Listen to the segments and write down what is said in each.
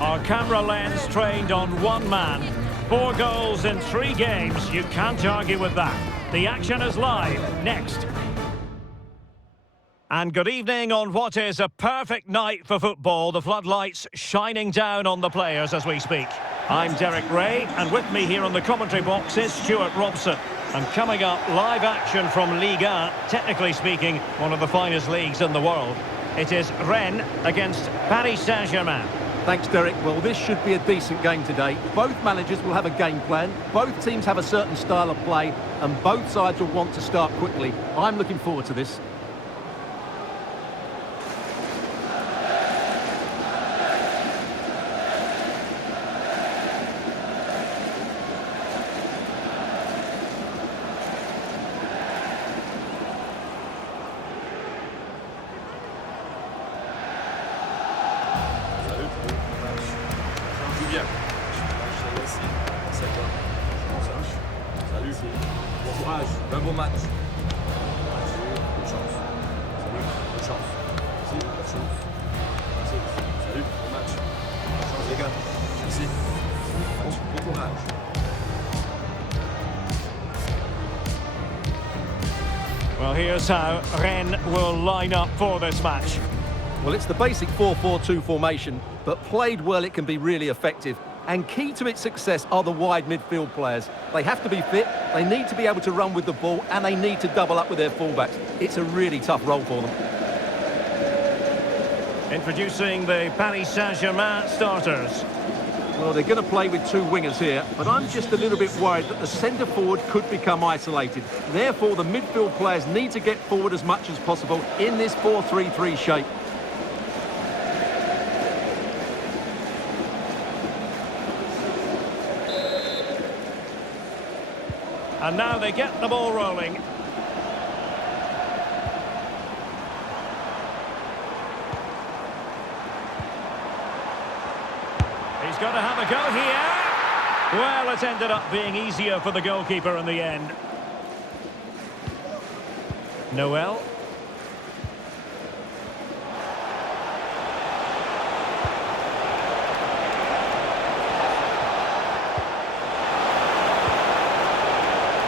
Our camera lens trained on one man. 4 goals in 3 games. You can't argue with that. The action is live. Next. And good evening on what is a perfect night for football. The floodlights shining down on the players as we speak. I'm Derek Ray, and with me here on the commentary box is Stuart Robson. And coming up, live action from Ligue 1, technically speaking, one of the finest leagues in the world. It is Rennes against Paris Saint-Germain. Thanks, Derek. Well, this should be a decent game today. Both managers will have a game plan, both teams have a certain style of play, and both sides will want to start quickly. I'm looking forward to this. Un bon match. Bonne chance. Salut, bonne chance. Merci, bonne chance. Merci. Salut, bon match. Bonne chance les gars. Merci. Bon courage. Well, here's how Rennes will line up for this match. Well, it's the basic 4-4-2 formation, but played well it can be really effective. And key to its success are the wide midfield players. They have to be fit, they need to be able to run with the ball, and they need to double up with their fullbacks. It's a really tough role for them. Introducing the Paris Saint-Germain starters. Well, they're going to play with 2 wingers here, but I'm just a little bit worried that the centre forward could become isolated. Therefore, the midfield players need to get forward as much as possible in this 4-3-3 shape. And now they get the ball rolling. He's got to have a go here. Well, it ended up being easier for the goalkeeper in the end. Noel.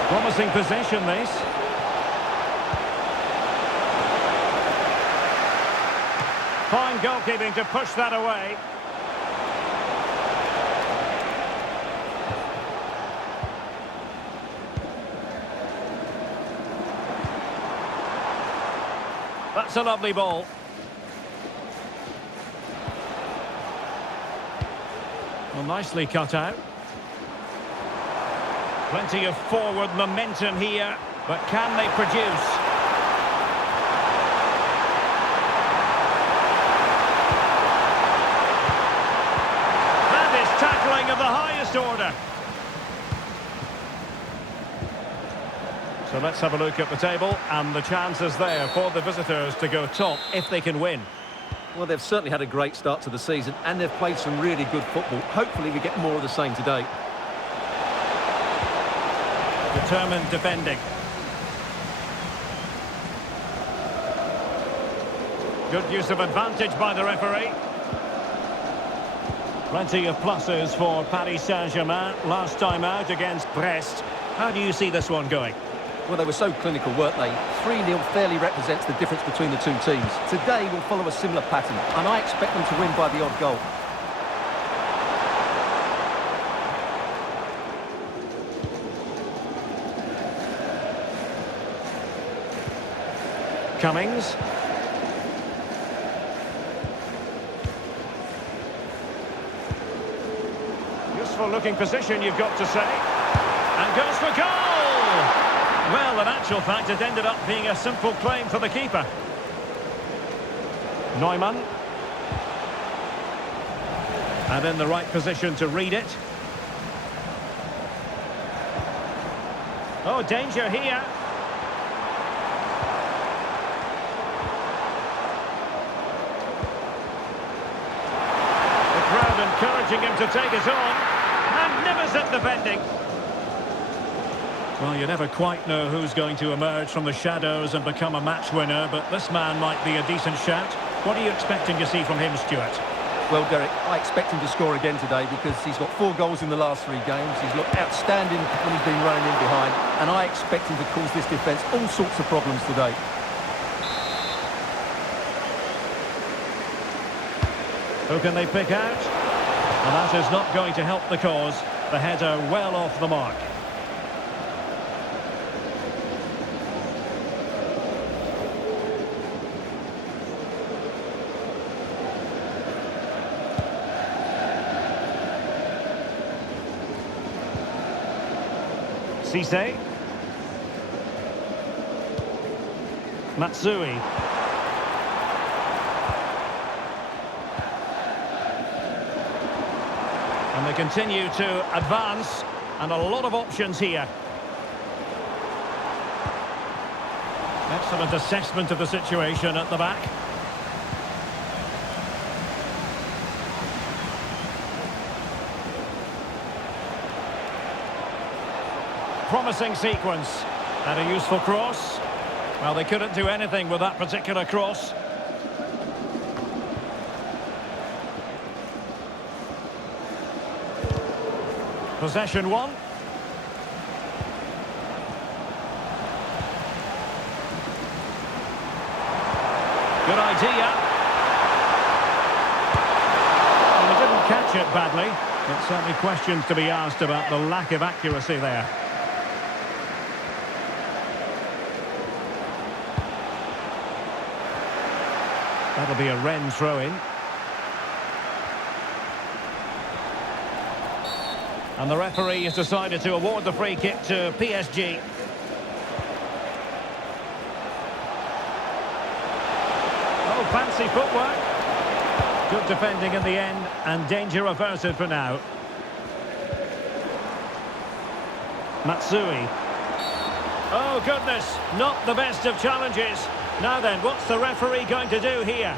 Promising possession, this. Fine goalkeeping to push that away. That's a lovely ball. Well, nicely cut out. Plenty of forward momentum here, but can they produce? That is tackling of the highest order. So let's have a look at the table, and the chances there for the visitors to go top if they can win. Well, they've certainly had a great start to the season, and they've played some really good football. Hopefully we get more of the same today. Determined defending. Good use of advantage by the referee. Plenty of pluses for Paris Saint-Germain. Last time out against Brest. How do you see this one going? Well, they were so clinical, weren't they? 3-0 fairly represents the difference between the 2 teams. Today will follow a similar pattern, and I expect them to win by the odd goal. Cummings. Useful looking position, you've got to say. And goes for goal! Well, in actual fact, it ended up being a simple claim for the keeper. Neumann. And in the right position to read it. Oh, danger here. Encouraging him to take it on. Magnificent defending. Well, you never quite know who's going to emerge from the shadows and become a match winner, but this man might be a decent shout. What are you expecting to see from him, Stuart? Well, Derek, I expect him to score again today because he's got 4 goals in the last 3 games. He's looked outstanding when he's been running in behind, and I expect him to cause this defence all sorts of problems today. Who can they pick out? And that is not going to help the cause. The header well off the mark. Cisse. Matsui. And they continue to advance, and a lot of options here. Excellent assessment of the situation at the back. Promising sequence, and a useful cross. Well, they couldn't do anything with that particular cross. Possession one. Good idea. Well, he didn't catch it badly, but certainly questions to be asked about the lack of accuracy there. That'll be a Rennes throw-in. And the referee has decided to award the free kick to PSG. Oh, fancy footwork. Good defending in the end, and danger averted for now. Matsui. Oh, goodness, not the best of challenges. Now then, what's the referee going to do here?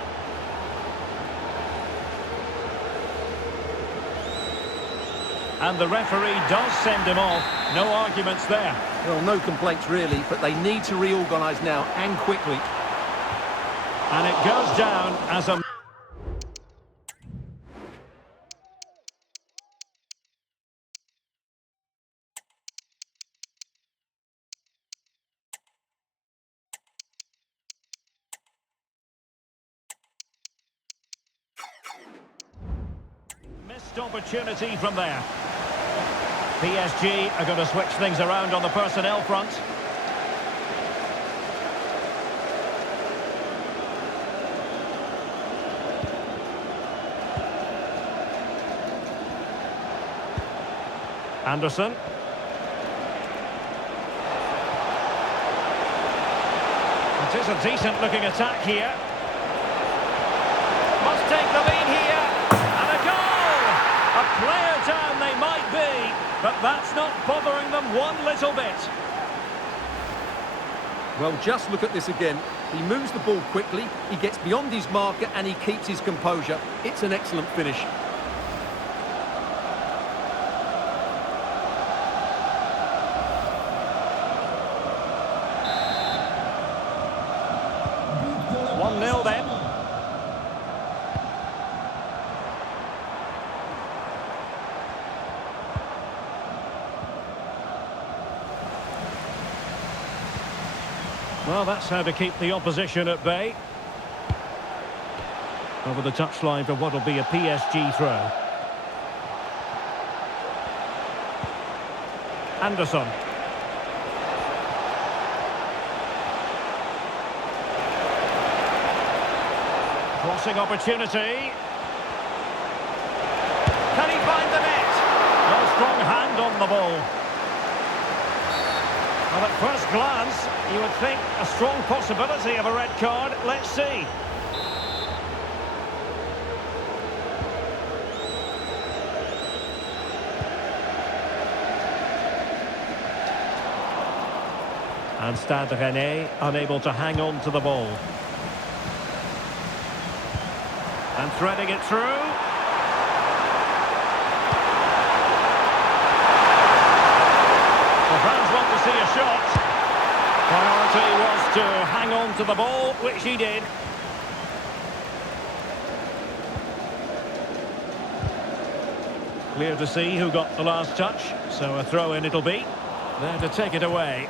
And the referee does send him off. No arguments there. Well, no complaints really, but they need to reorganise now and quickly. And it goes down as a... Missed opportunity from there. PSG are going to switch things around on the personnel front. Anderson. It is a decent looking attack here. Must take the lead here. And a goal! A player down they might be, but that's not bothering them one little bit. Well, just look at this again. He moves the ball quickly, he gets beyond his marker and he keeps his composure. It's an excellent finish. Then. Well, that's how to keep the opposition at bay. Over the touchline for what will be a PSG throw. Anderson. Crossing opportunity. Can he find the net? No strong hand on the ball. Well, at first glance, you would think a strong possibility of a red card. Let's see. And Stade Rennais unable to hang on to the ball. And threading it through. The fans want to see a shot. Priority was to hang on to the ball, which he did. Clear to see who got the last touch, so a throw-in it'll be. There to take it away.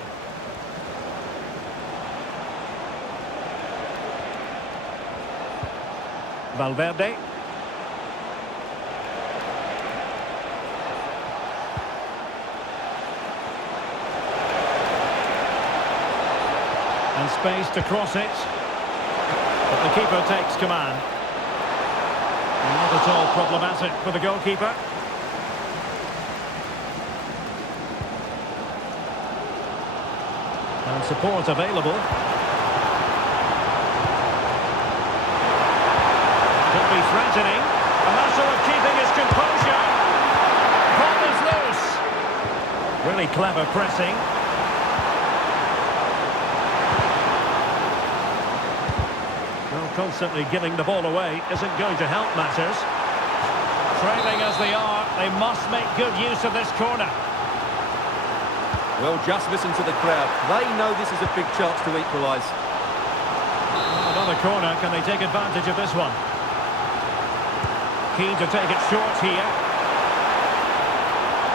Valverde. And space to cross it. But the keeper takes command. Not at all problematic for the goalkeeper. And support available. Could be threatening. A matter of keeping his composure. Ball is loose. Really clever pressing. Well, constantly giving the ball away isn't going to help matters. Trailing as they are, they must make good use of this corner. Well, just listen to the crowd. They know this is a big chance to equalise. Another corner. Can they take advantage of this one? Keen to take it short here.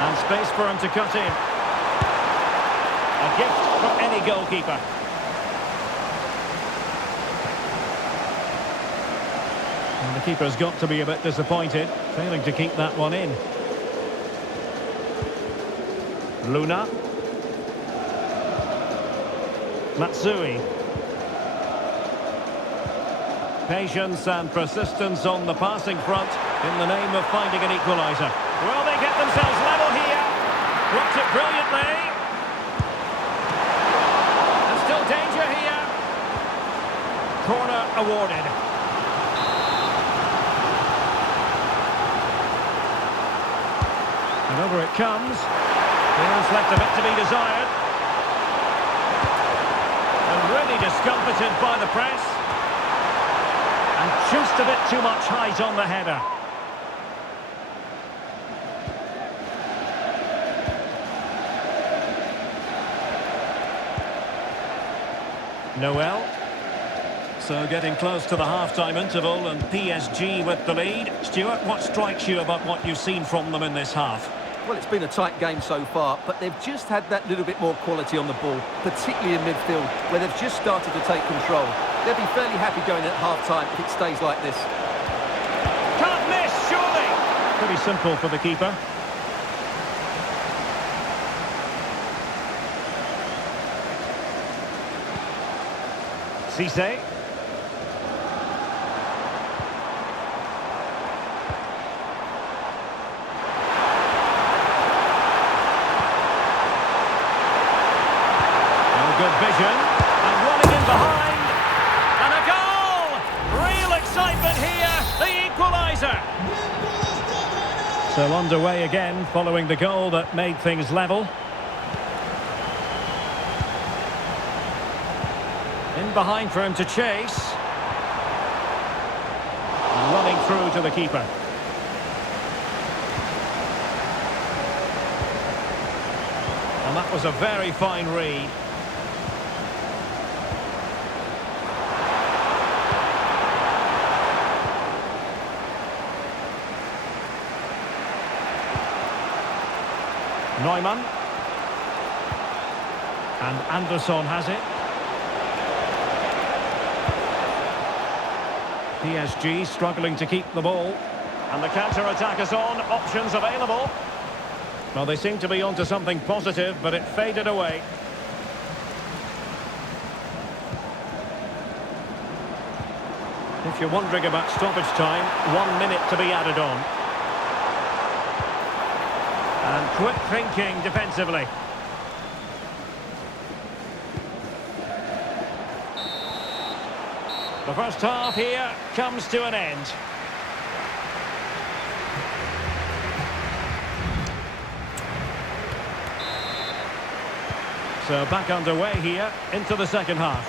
And space for him to cut in. A gift for any goalkeeper. And the keeper's got to be a bit disappointed, failing to keep that one in. Luna. Matsui. Patience and persistence on the passing front in the name of finding an equaliser. Will they get themselves level here? Blocked it brilliantly. And still danger here. Corner awarded. And over it comes. There's left a bit to be desired. And really discomfited by the press. And just a bit too much height on the header. Noel. So getting close to the half-time interval and PSG with the lead. Stuart, what strikes you about what you've seen from them in this half? Well, it's been a tight game so far, but they've just had that little bit more quality on the ball, particularly in midfield, where they've just started to take control. They'll be fairly happy going at half-time if it stays like this. Can't miss, surely! Pretty simple for the keeper. Cisse. Good vision, and running in behind, and a goal! Real excitement here, the equaliser! So underway again, following the goal that made things level. In behind for him to chase. Running through to the keeper. And that was a very fine read. Neumann. And Anderson has it. PSG struggling to keep the ball. And the counter-attack is on. Options available. Well, they seem to be onto something positive, but it faded away. If you're wondering about stoppage time, 1 minute to be added on. And quick thinking defensively. The first half here comes to an end. So back underway here into the second half.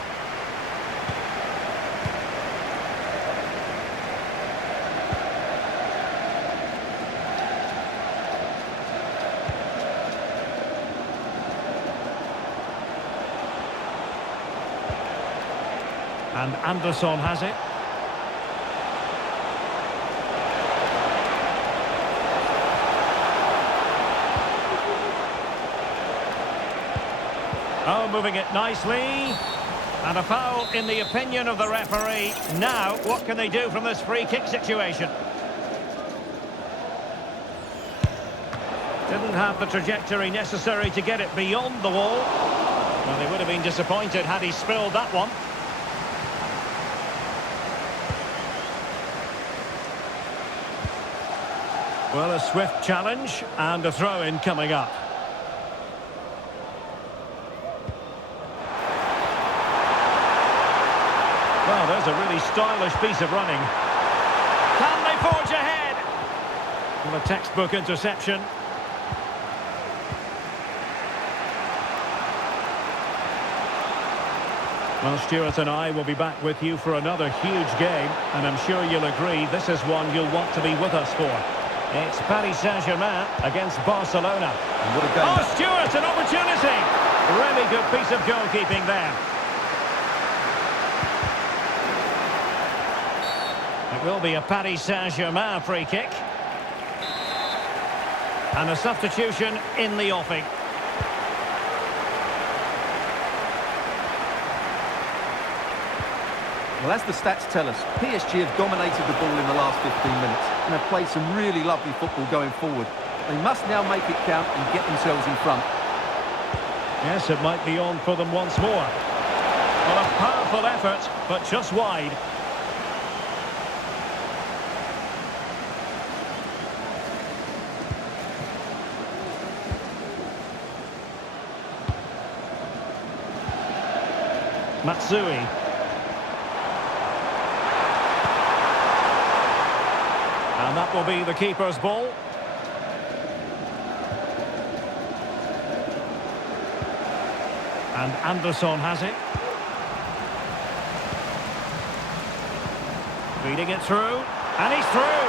And Anderson has it. Oh, moving it nicely. And a foul in the opinion of the referee. Now, what can they do from this free kick situation? Didn't have the trajectory necessary to get it beyond the wall. Well, they would have been disappointed had he spilled that one. Well, a swift challenge and a throw-in coming up. Well, there's a really stylish piece of running. Can they forge ahead? Well, a textbook interception. Well, Stuart and I will be back with you for another huge game, and I'm sure you'll agree this is one you'll want to be with us for. It's Paris Saint-Germain against Barcelona. And what a game. Oh, Stuart, an opportunity! Really good piece of goalkeeping there. It will be a Paris Saint-Germain free kick. And a substitution in the offing. Well, as the stats tell us, PSG have dominated the ball in the last 15 minutes and have played some really lovely football going forward. They must now make it count and get themselves in front. Yes, it might be on for them once more. Well, a powerful effort, but just wide. Matsui. And that will be the keeper's ball. And Anderson has it. Feeding it through. And he's through.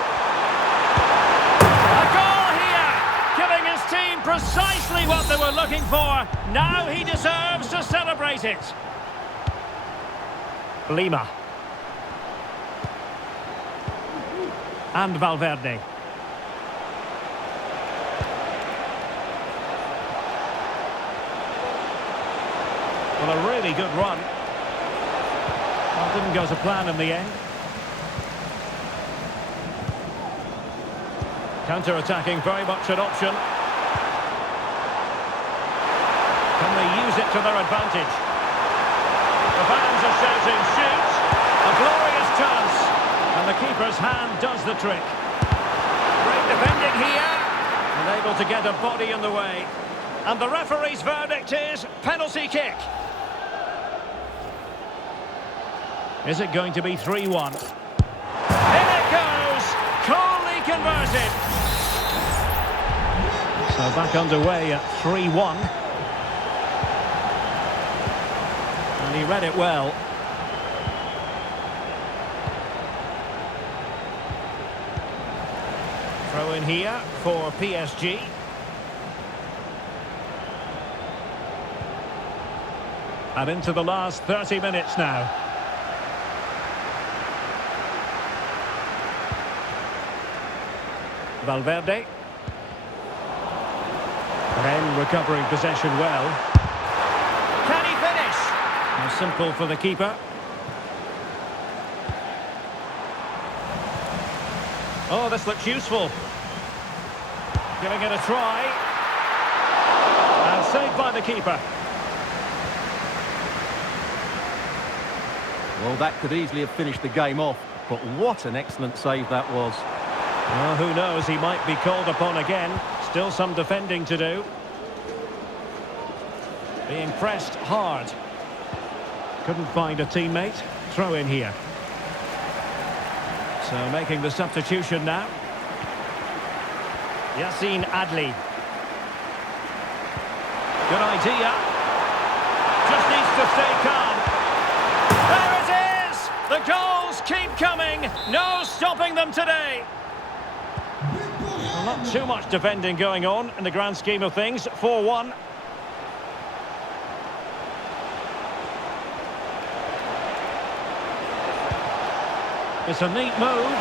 A goal here! Giving his team precisely what they were looking for. Now he deserves to celebrate it. Lima. And Valverde. Well, a really good run. Well, didn't go to plan in the end. Counter-attacking, very much an option. Can they use it to their advantage? The fans are shouting, shoot! A glorious chance. And the keeper's hand does the trick. Great defending here. And able to get a body in the way. And the referee's verdict is penalty kick. Is it going to be 3-1? In it goes! Coolly converted. So back underway at 3-1. And he read it well. Throw in here for PSG. And into the last 30 minutes now. Valverde. Then recovering possession well. Can he finish? Now simple for the keeper. Oh, this looks useful. Giving it a try. And saved by the keeper. Well, that could easily have finished the game off, but what an excellent save that was. Well, who knows, he might be called upon again. Still some defending to do. Being pressed hard. Couldn't find a teammate. Throw in here. So making the substitution now. Yassine Adli. Good idea. Just needs to stay calm. There it is! The goals keep coming. No stopping them today. Well, not too much defending going on in the grand scheme of things. 4-1. It's a neat move.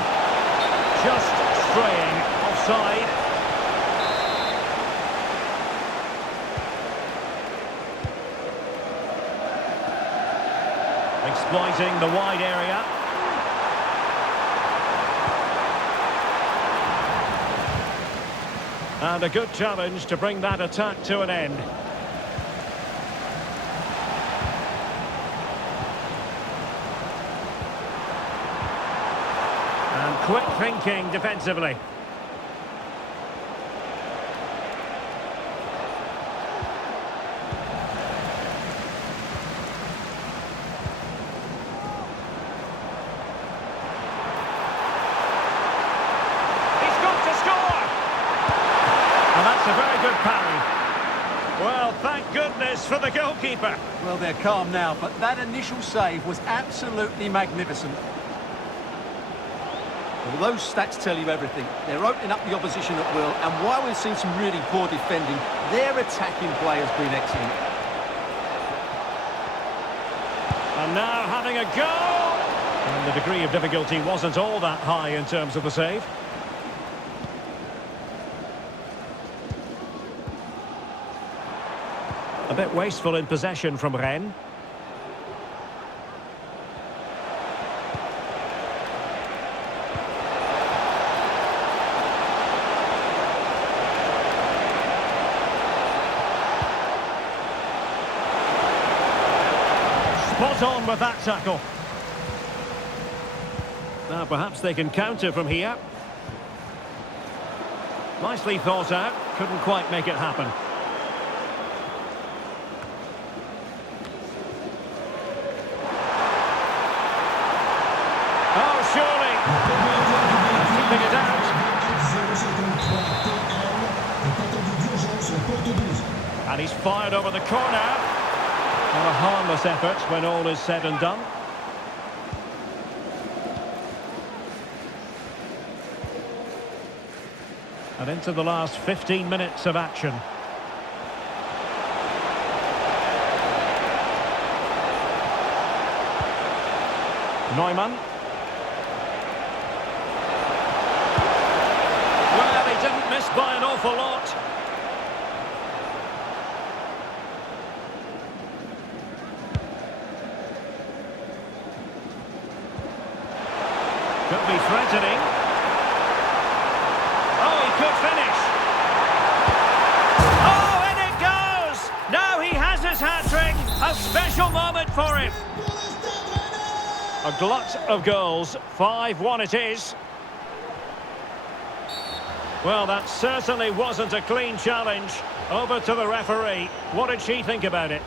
Just straying offside. exploiting the wide area. And a good challenge to bring that attack to an end. And quick thinking defensively. A very good parry. Well, thank goodness for the goalkeeper. Well, they're calm now, but that initial save was absolutely magnificent. Well, those stats tell you everything. They're opening up the opposition at will, and while we've seen some really poor defending, their attacking play has been excellent. And now having a go! And the degree of difficulty wasn't all that high in terms of the save. A bit wasteful in possession from Rennes. Spot on with that tackle. Now perhaps they can counter from here. Nicely thought out, couldn't quite make it happen. Oh, surely. Keeping it out. And he's fired over the corner. Well, a harmless effort when all is said and done. And into the last 15 minutes of action. Neumann. Well, he didn't miss by an awful lot. Could be threatening. Oh, he could finish. Oh, and it goes! Now he has his hat-trick. A special moment for him. A glut of goals. 5-1 it is. Well, that certainly wasn't a clean challenge. Over to the referee. What did she think about it?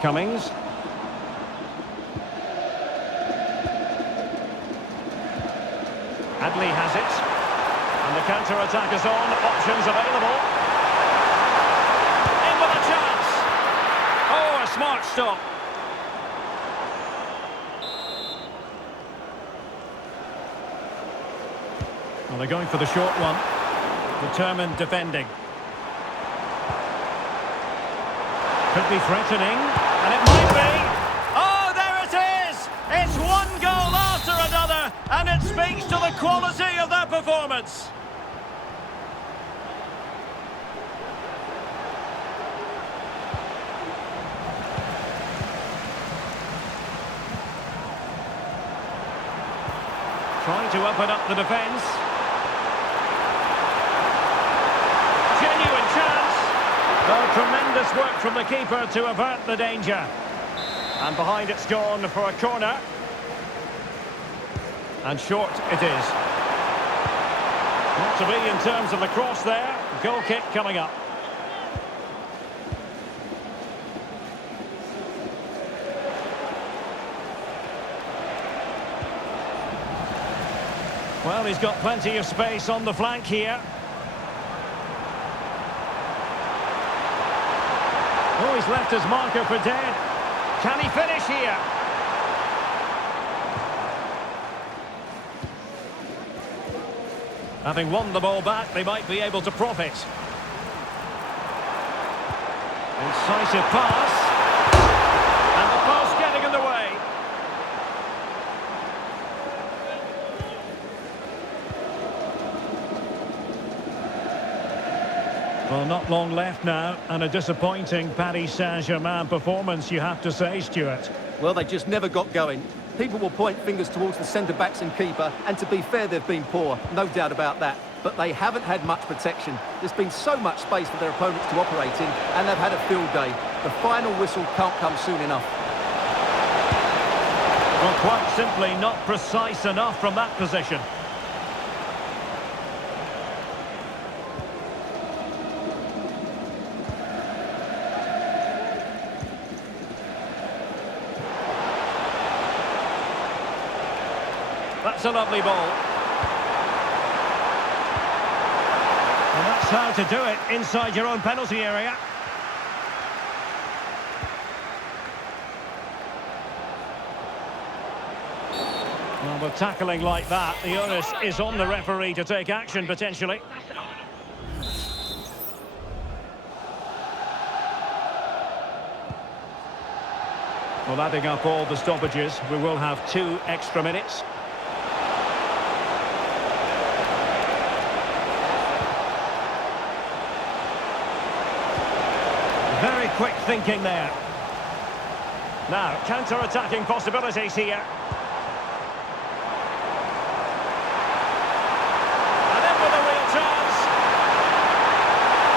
Cummings. Adley has it. And the counter-attack is on. Options available. In with a chance. Oh, a smart stop. Well, they're going for the short one. Determined defending. Could be threatening. And it might be. Oh, there it is! It's one goal after another, and it speaks to the quality of their performance. Trying to open up the defence. Genuine chance. Oh, tremendous work from the keeper to avert the danger. And behind it's gone for a corner. And short it is. Not to be in terms of the cross there. Goal kick coming up. Well, he's got plenty of space on the flank here. Oh, he's left his marker for dead. Can he finish here? Having won the ball back, they might be able to profit. Incisive pass. And the post getting in the way. Well, not long left now, and a disappointing Paris Saint-Germain performance, you have to say, Stuart. Well, they just never got going. People will point fingers towards the centre-backs and keeper, and to be fair, they've been poor, no doubt about that. But they haven't had much protection. There's been so much space for their opponents to operate in, and they've had a field day. The final whistle can't come soon enough. Well, quite simply not precise enough from that position. That's a lovely ball. And that's how to do it inside your own penalty area. Well, with tackling like that, the onus is on the referee to take action, potentially. Well, adding up all the stoppages, we will have 2 extra minutes. Very quick thinking there. Now, counter-attacking possibilities here. And in with a real chance.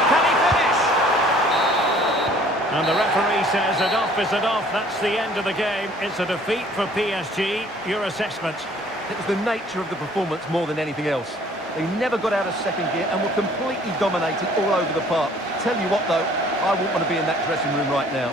Can he finish? And the referee says enough is enough. That's the end of the game. It's a defeat for PSG. Your assessment? It was the nature of the performance more than anything else. They never got out of second gear and were completely dominated all over the park. Tell you what, though, I wouldn't want to be in that dressing room right now.